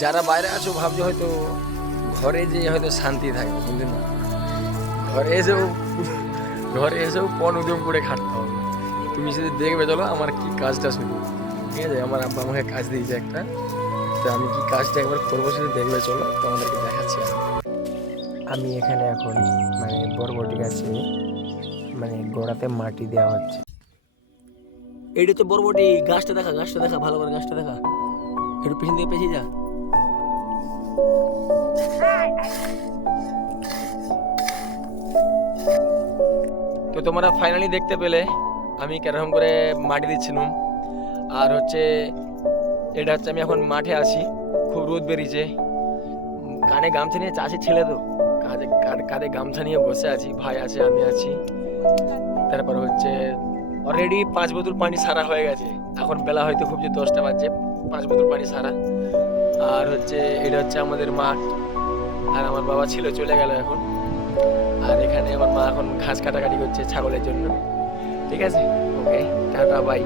যারা বাইরে আছো ভাবছ হয়তো ঘরে যে হয়তো শান্তি থাকবে কিন্তু না? ঘরে এসেও ঘরে এসেও পণ উদ্যম করে খাটতে হবে। তুমি শুধু দেখবে, চলো আমার কি কাজটা শুধু ঠিক আছে, আমার আব্বা আমাকে কাজ দিয়েছে একটা। তো আমি কি কাজটা একবার করব শুধু দেখবে, চলো তোমাদেরকে দেখাচ্ছি আমি। এখানে এখন মানে বরবটি গাছে মানে গোড়াতে মাটি দেওয়া হচ্ছে। এটা তো বরবটি, গাছটা দেখা গাছটা দেখা, ভালো করে গাছটা দেখা। একটু পিছন দিয়ে পেছিয়ে যা। তো তোমরা ফাইনালি দেখতে পেলে, আমি কেরকম করে মাটি দিচ্ছিলাম। আর হচ্ছে, এটা হচ্ছে আমি এখন মাঠে আছি, খুব রোদ বেরিয়েছে। কানে গামছা নিয়ে চাষি ছেলে তো, কাঁধে, কাঁধে- গামছা নিয়ে বসে আছি, ভাই আছে, আমি আছি। তারপর হচ্ছে অলরেডি পাঁচ বোতল পানি সারা হয়ে গেছে। এখন বেলা হয়তো খুব যে দশটা বাজছে, পাঁচ বোতল পানি সারা। আর হচ্ছে, এটা হচ্ছে আমাদের মাঠ। আর আমার বাবা ছিল, চলে গেল এখন। আর আমার মা এখন ঘাস কাটাকাটি করছে ছাগলের জন্য। ঠিক আছে? ওকে টাটা বাই